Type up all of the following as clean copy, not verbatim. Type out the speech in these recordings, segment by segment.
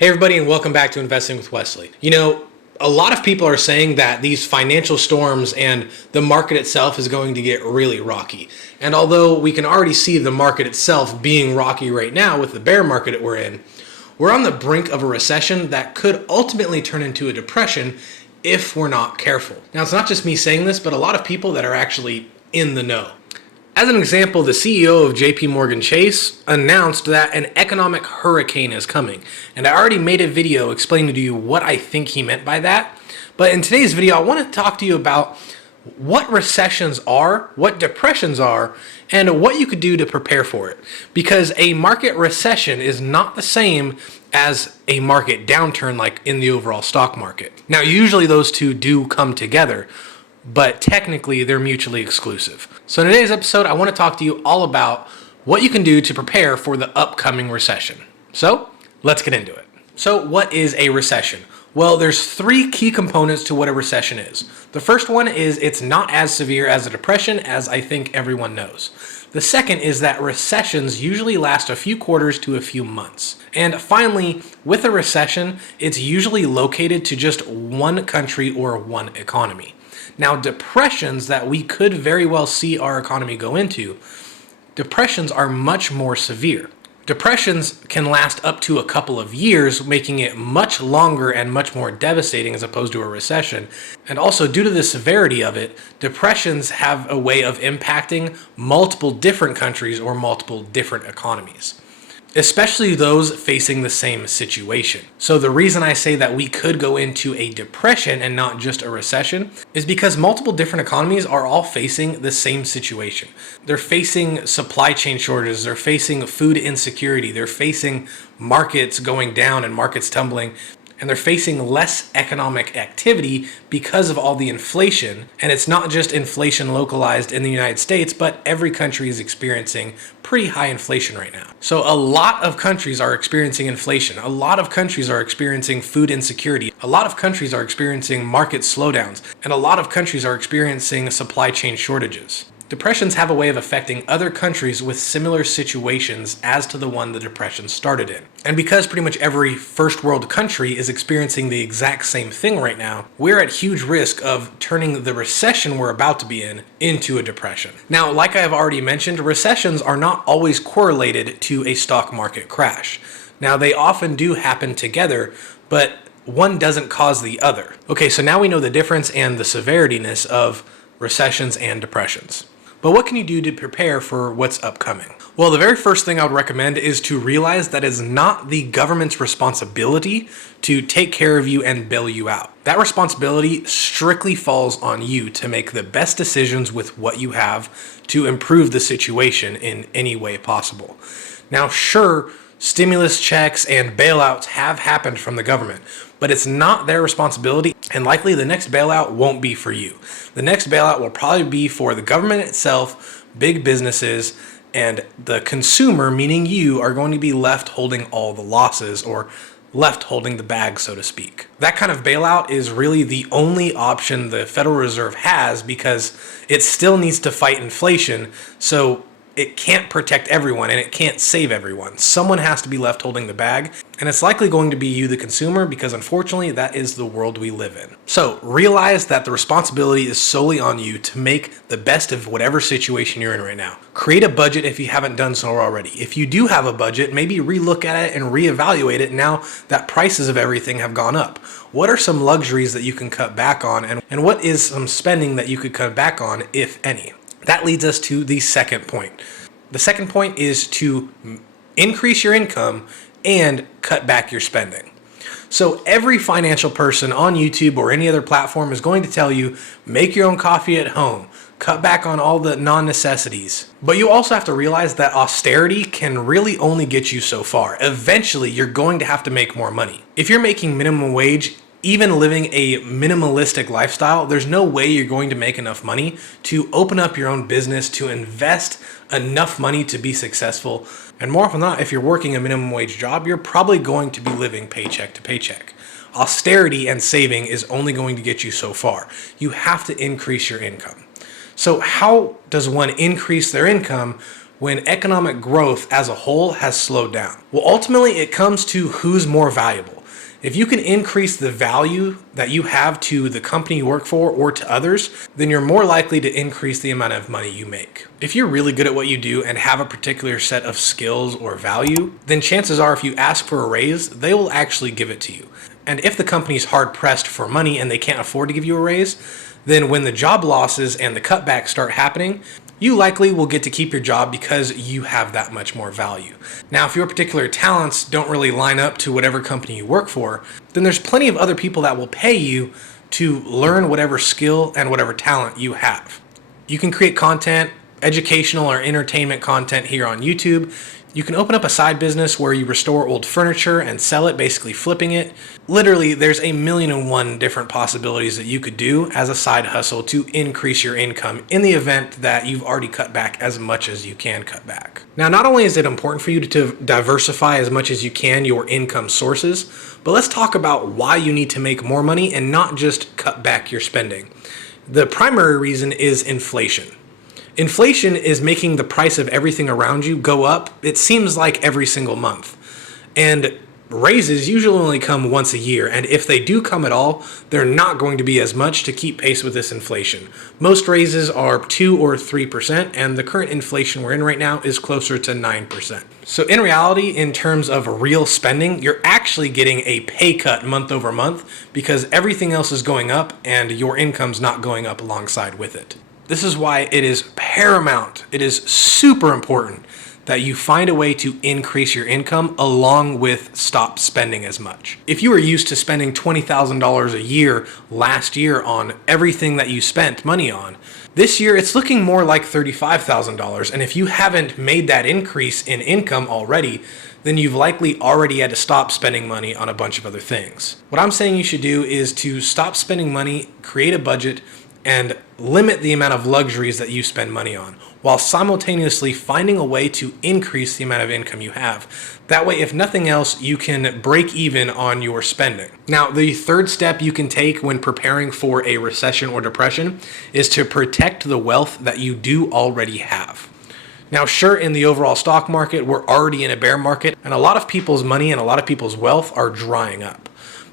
Hey everybody, and welcome back to Investing with Wesley. A lot of people are saying that these financial storms and the market itself is going to get really rocky. And although we can already see the market itself being rocky right now with the bear market that we're in, we're on the brink of a recession that could ultimately turn into a depression if we're not careful. Now, it's not just me saying this, but a lot of people that are actually in the know. As an example, the CEO of JP Morgan Chase announced that an economic hurricane is coming. And I already made a video explaining to you what I think he meant by that. But in today's video, I want to talk to you about what recessions are, what depressions are, and what you could do to prepare for it. Because a market recession is not the same as a market downturn like in the overall stock market. Now, usually those two do come together, but technically they're mutually exclusive. So in today's episode, I want to talk to you all about what you can do to prepare for the upcoming recession. So let's get into it. So what is a recession? Well, there's three key components to what a recession is. The first one is it's not as severe as a depression, as I think everyone knows. The second is that recessions usually last a few quarters to a few months. And finally, with a recession, it's usually located to just one country or one economy. Now, depressions that we could very well see our economy go into, depressions are much more severe. Depressions can last up to a couple of years, making it much longer and much more devastating as opposed to a recession. And also, due to the severity of it, depressions have a way of impacting multiple different countries or multiple different economies, especially those facing the same situation. So the reason I say that we could go into a depression and not just a recession is because multiple different economies are all facing the same situation. They're facing supply chain shortages, they're facing food insecurity, they're facing markets going down and markets tumbling, and they're facing less economic activity because of all the inflation. And it's not just inflation localized in the United States, but every country is experiencing pretty high inflation right now. So a lot of countries are experiencing inflation. A lot of countries are experiencing food insecurity. A lot of countries are experiencing market slowdowns. And a lot of countries are experiencing supply chain shortages. Depressions have a way of affecting other countries with similar situations as to the one the depression started in. And because pretty much every first world country is experiencing the exact same thing right now, we're at huge risk of turning the recession we're about to be in into a depression. Now, like I have already mentioned, recessions are not always correlated to a stock market crash. Now, they often do happen together, but one doesn't cause the other. Okay, so now we know the difference and the severityness of recessions and depressions. But what can you do to prepare for what's upcoming? Well, the very first thing I would recommend is to realize that it's not the government's responsibility to take care of you and bail you out. That responsibility strictly falls on you to make the best decisions with what you have to improve the situation in any way possible. Now, sure, stimulus checks and bailouts have happened from the government, but it's not their responsibility, and likely the next bailout won't be for you. The next bailout will probably be for the government itself, big businesses, and the consumer, meaning you, are going to be left holding all the losses or left holding the bag, so to speak. That kind of bailout is really the only option the Federal Reserve has because it still needs to fight inflation, so it can't protect everyone and it can't save everyone. Someone has to be left holding the bag, and it's likely going to be you, the consumer, because unfortunately that is the world we live in. So realize that the responsibility is solely on you to make the best of whatever situation you're in right now. Create a budget if you haven't done so already. If you do have a budget, maybe relook at it and reevaluate it now that prices of everything have gone up. What are some luxuries that you can cut back on, and what is some spending that you could cut back on, if any? That leads us to the second point. The second point is to increase your income and cut back your spending. So every financial person on YouTube or any other platform is going to tell you, make your own coffee at home, cut back on all the non-necessities. But you also have to realize that austerity can really only get you so far. Eventually, you're going to have to make more money. If you're making minimum wage, even living a minimalistic lifestyle, there's no way you're going to make enough money to open up your own business, to invest enough money to be successful. And more often than not, if you're working a minimum wage job, you're probably going to be living paycheck to paycheck. Austerity and saving is only going to get you so far. You have to increase your income. So how does one increase their income when economic growth as a whole has slowed down? Well, ultimately, it comes to who's more valuable. If you can increase the value that you have to the company you work for or to others, then you're more likely to increase the amount of money you make. If you're really good at what you do and have a particular set of skills or value, then chances are if you ask for a raise, they will actually give it to you. And if the company's hard pressed for money and they can't afford to give you a raise, then when the job losses and the cutbacks start happening, you likely will get to keep your job because you have that much more value. Now, if your particular talents don't really line up to whatever company you work for, then there's plenty of other people that will pay you to learn whatever skill and whatever talent you have. You can create content, educational or entertainment content here on YouTube. You can open up a side business where you restore old furniture and sell it, basically flipping it. Literally, there's 1,000,001 different possibilities that you could do as a side hustle to increase your income in the event that you've already cut back as much as you can cut back. Now, not only is it important for you to diversify as much as you can your income sources, but let's talk about why you need to make more money and not just cut back your spending. The primary reason is inflation. Inflation is making the price of everything around you go up, it seems like every single month. And raises usually only come once a year, and if they do come at all, they're not going to be as much to keep pace with this inflation. Most raises are 2 or 3%, and the current inflation we're in right now is closer to 9%. So in reality, in terms of real spending, you're actually getting a pay cut month over month because everything else is going up and your income's not going up alongside with it. This is why it is paramount, it is super important that you find a way to increase your income along with stop spending as much. If you were used to spending $20,000 a year last year on everything that you spent money on, this year it's looking more like $35,000. And if you haven't made that increase in income already, then you've likely already had to stop spending money on a bunch of other things. What I'm saying you should do is to stop spending money, create a budget, and limit the amount of luxuries that you spend money on, while simultaneously finding a way to increase the amount of income you have. That way, if nothing else, you can break even on your spending. Now, the third step you can take when preparing for a recession or depression is to protect the wealth that you do already have. Now, sure, in the overall stock market, we're already in a bear market, and a lot of people's money and a lot of people's wealth are drying up.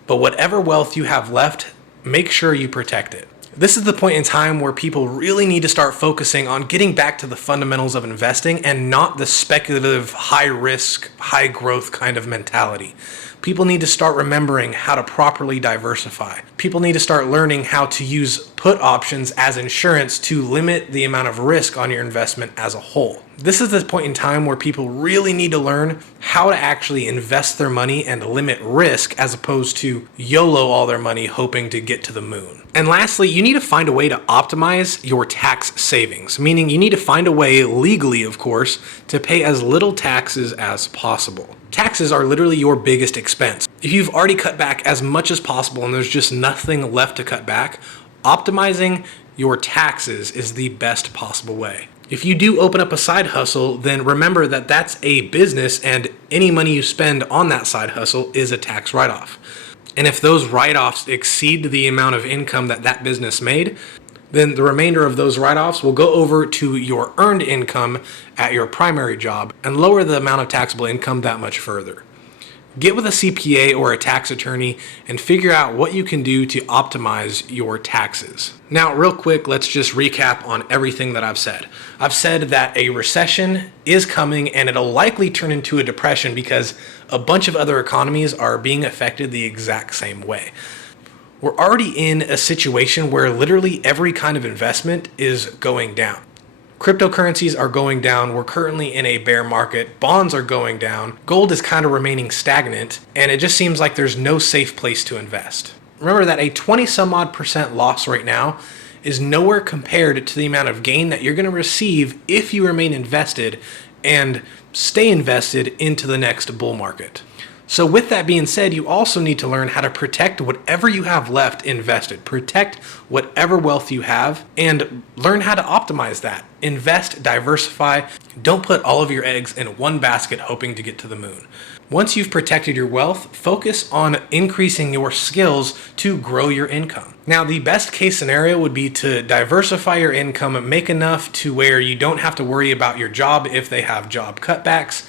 But whatever wealth you have left, make sure you protect it. This is the point in time where people really need to start focusing on getting back to the fundamentals of investing and not the speculative, high risk, high growth kind of mentality. People need to start remembering how to properly diversify. People need to start learning how to use put options as insurance to limit the amount of risk on your investment as a whole. This is the point in time where people really need to learn how to actually invest their money and limit risk as opposed to YOLO all their money hoping to get to the moon. And lastly, you need to find a way to optimize your tax savings, meaning you need to find a way, legally of course, to pay as little taxes as possible. Taxes are literally your biggest expense. If you've already cut back as much as possible and there's just nothing left to cut back, optimizing your taxes is the best possible way. If you do open up a side hustle, then remember that that's a business and any money you spend on that side hustle is a tax write-off. And if those write-offs exceed the amount of income that that business made, then the remainder of those write-offs will go over to your earned income at your primary job and lower the amount of taxable income that much further. Get with a CPA or a tax attorney and figure out what you can do to optimize your taxes. Now, real quick, let's just recap on everything that I've said. I've said that a recession is coming and it'll likely turn into a depression because a bunch of other economies are being affected the exact same way. We're already in a situation where literally every kind of investment is going down. Cryptocurrencies are going down. We're currently in a bear market. Bonds are going down. Gold is kind of remaining stagnant, and it just seems like there's no safe place to invest. Remember that a 20-some-odd% loss right now is nowhere compared to the amount of gain that you're going to receive if you remain invested and stay invested into the next bull market. So with that being said, you also need to learn how to protect whatever you have left invested. Protect whatever wealth you have and learn how to optimize that. Invest, diversify. Don't put all of your eggs in one basket hoping to get to the moon. Once you've protected your wealth, focus on increasing your skills to grow your income. Now, the best case scenario would be to diversify your income, make enough to where you don't have to worry about your job if they have job cutbacks,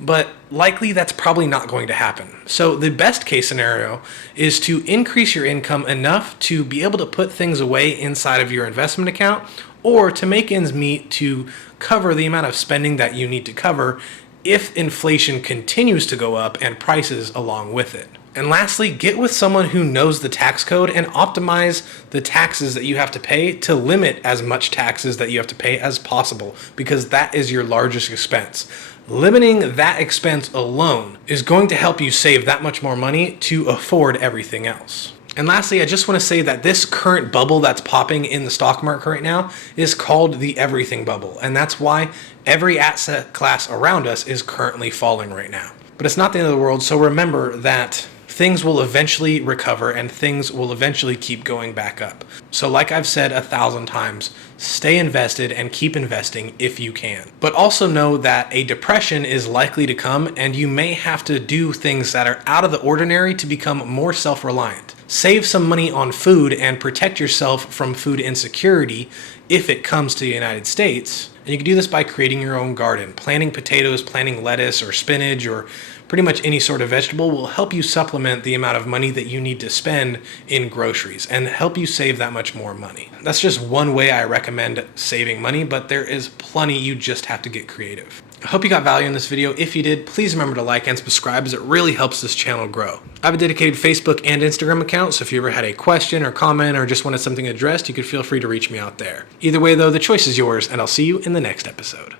but likely that's probably not going to happen. So the best case scenario is to increase your income enough to be able to put things away inside of your investment account or to make ends meet to cover the amount of spending that you need to cover if inflation continues to go up and prices along with it. And lastly, get with someone who knows the tax code and optimize the taxes that you have to pay to limit as much taxes that you have to pay as possible, because that is your largest expense. Limiting that expense alone is going to help you save that much more money to afford everything else. And lastly, I just want to say that this current bubble that's popping in the stock market right now is called the everything bubble. And that's why every asset class around us is currently falling right now. But it's not the end of the world. So remember that things will eventually recover and things will eventually keep going back up. So like I've said 1,000 times, stay invested and keep investing if you can. But also know that a depression is likely to come and you may have to do things that are out of the ordinary to become more self-reliant. Save some money on food and protect yourself from food insecurity if it comes to the United States. And you can do this by creating your own garden. Planting potatoes, planting lettuce or spinach or pretty much any sort of vegetable will help you supplement the amount of money that you need to spend in groceries and help you save that much more money. That's just one way I recommend saving money, but there is plenty. You just have to get creative. I hope you got value in this video. If you did, please remember to like and subscribe as it really helps this channel grow. I have a dedicated Facebook and Instagram account, so if you ever had a question or comment or just wanted something addressed, you could feel free to reach me out there. Either way though, the choice is yours, and I'll see you in the next episode.